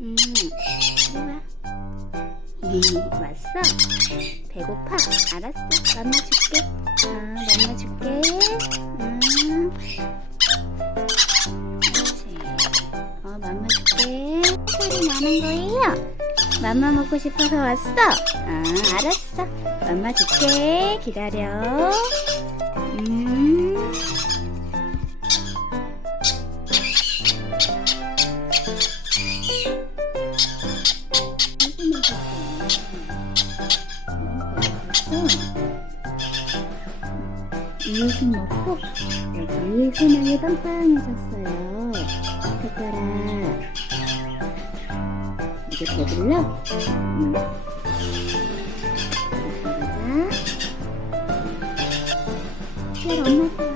이리 와. 왔어? 배고파? 알았어. 맘마 줄게. 맘마 줄게. 그렇지. 맘마 줄게. 소리 나는 거예요? 맘마 먹고 싶어서 왔어? 알았어. 맘마 줄게. 기다려. 이웃은 먹고 여기 소나무 빵빵해졌어요. 색깔아, 이제 배불러? 가자. 별 엄마